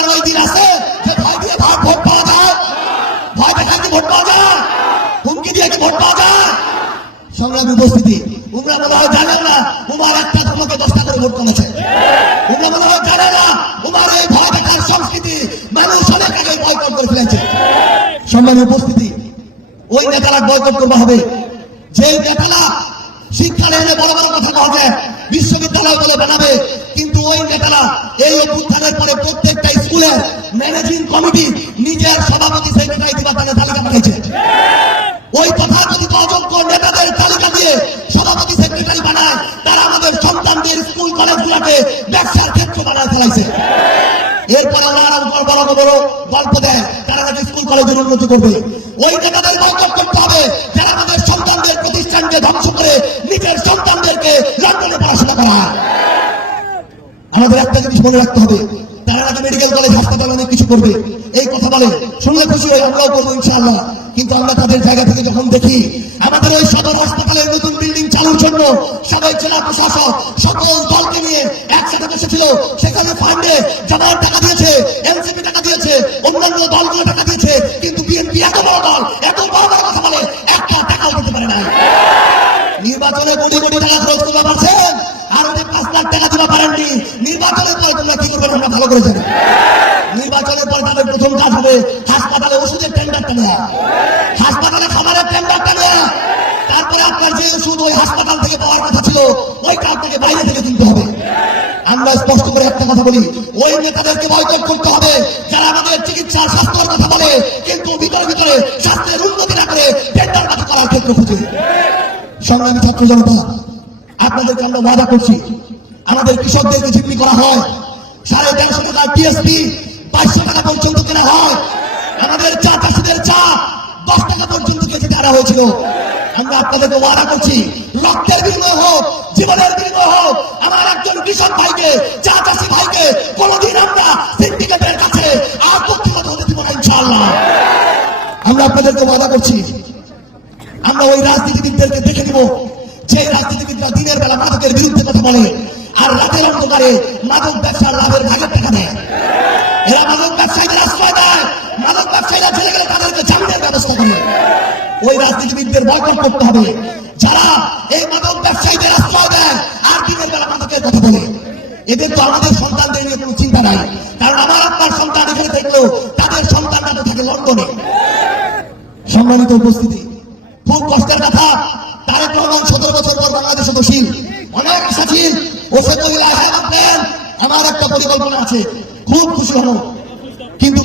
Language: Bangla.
আর ওই দিন আছে, যে ভয় দিয়ে ভোট পাওয়া যায়। ভয় ভোট পাওয়া যায়, হুমকি দিয়ে ভোট পাওয়া যায়। সংগ্রামী উপস্থিতি তোমরা মনে হয় না, উমার একটা দশটা করে ভোট কমেছে। তোমরা মনে হয় জানে না, উমার এই ভয় দেখার সংস্কৃতি মানুষ অনেক আগে বয়কট করে ফেলেছে। উপস্থিতি, ওই নেতারা বয়কট করতে হবে। যে নেতারা শিক্ষা এনে বড় বড় কথা বলবে বিশ্ববিদ্যালয় বলে বানাবে, কিন্তু ওই নেতারা এই অভ্যুত্থানের পরে প্রত্যেকটা স্কুলের ম্যানেজিং কমিটি নিজের সভাপতি সেক্রেটারি দিবা তালিকা পাঠাইছে। ওই তথাকথিত অযোগ্য নেতাদের তালিকা দিয়ে সভাপতি সেক্রেটারি বানায়, তারা আমাদের সন্তানদের স্কুল, কলেজগুলোকে ব্যবসার ক্ষেত্র বানায় ফেলাইছে। এরপরে ওনারা উপর বড় বড় গল্প দেয়, তারা নাকি স্কুল, কলেজের উন্নতি করবে। ওই নেতাদের বয়কট করতে হবে, যারা আমাদের সন্তানদের প্রতিষ্ঠানকে ধ্বংস করে নিজের সন্তানদেরকে লন্ডনে পড়াশোনা করা আমাদের একটা জিনিস মনে রাখতে হবে তারা মেডিকেল কলেজ হাসপাতাল অনেক কিছু করবে। এই কথা বলে। শুনলে খুশি হই আমরাও করব ইনশাআল্লাহ। কিন্তু আমরা তাদের জায়গা থেকে যখন দেখি, আমাদের ওই সদর হাসপাতালের নতুন বিল্ডিং চালুর জন্য সাবেক জেলা প্রশাসক সকল দলকে নিয়ে একসাথে বসেছিল। সেখানে ফান্ডে জামার টাকা দিয়েছে এনসিপি টাকা দিয়েছে, অন্যান্য দলগুলো টাকা দিয়েছে, কিন্তু বিএনপি এত বড় দল, এত বড় বড় কথা বলে একটা টাকাও দিতে পারে না নির্বাচনে কোটি কোটি টাকা খরচ করতে পারছেন? আর পাঁচ লাখ টাকা দিতে পারেননি। নির্বাচনের পরে তোমরা কি করবেন আমরা ভালো করে জানি। নির্বাচনের পরে তাদের প্রথম কাজ হবে হাসপাতালে ওষুধের টেন্ডারটা নেওয়া। হাসপাতালে খাবারের টেন্ডারটা নেওয়া। তারপরে আপনার যে ওষুধ ওই হাসপাতাল থেকে পাওয়ার কথা ছিল ওইটা আপনাকে বাইরে থেকে কিনতে হবে। আমরা স্পষ্ট করে একটা কথা বলি, ওই নেতাদেরকে বয়কট করতে হবে যারা আমাদের চিকিৎসা স্বাস্থ্যের কথা বলে, কিন্তু ভিতরে ভিতরে স্বাস্থ্যের উন্নতি না করে টেন্ডার বাতি করার ক্ষেত্র খুঁজে। সংগ্রামী ছাত্র জনতা আপনাদেরকে আমরা ওয়াদা করছি। আমাদের কৃষকদেরকে জিম্মি করা হয়। সাড়ে তেরোশো টাকা টিএসপি বাইশশো টাকা পর্যন্ত কেনা হয়। আমাদের চা চাষিদের চা দশ টাকা পর্যন্ত কেজি দেওয়া হয়েছিল। আমরা আপনাদেরকে ওয়াদা করছি, রক্তের বিনিময় হোক, জীবনের বিনিময় হোক, আমার একজন কৃষক ভাইকে চা চাষি ভাইকে, কোনোদিন আমরা সিন্ডিকেটের কাছে আর কর্তৃপক্ষ হতে দিব না, ইনশাআল্লাহ। আমরা আপনাদেরকে ওয়াদা করছি। আমরা ওই রাজনীতিবিদদেরকে দেখে নিব। যে রাজনীতিবিদরা দিনের বেলা মাদকের বিরুদ্ধে কথা বলে, আর রাতের অন্ধকারে মাদক ব্যবসার লাভের ভাগের টাকা দেয়। এরা মাদক ব্যবসায়ীদের আশ্রয় দেয়। মাদক ব্যবসায়ীরা ছেলে গেলে তাদেরকে জামিনের ব্যবস্থা করে। ওই রাজনীতিবিদদের বয়কট করতে হবে। যারা এই মাদক ব্যবসায়ীদের আশ্রয় দেয়, আর দিনের বেলা মাদকের কথা বলে। এদের তো আমাদের সন্তানদের নিয়ে কোনো চিন্তা নাই। কারণ আমার আপনার সন্তান এখানে থাকলেও তাদের সন্তানরা তো থাকে লন্ডনে। সম্মানিত উপস্থিতি, খুব কষ্টের কথা। বছর পর বাংলাদেশে দোষী অনেক আশা ছিল ওকে হ্যাঁ আমার একটা পরিকল্পনা আছে। খুব খুশি হব। কিন্তু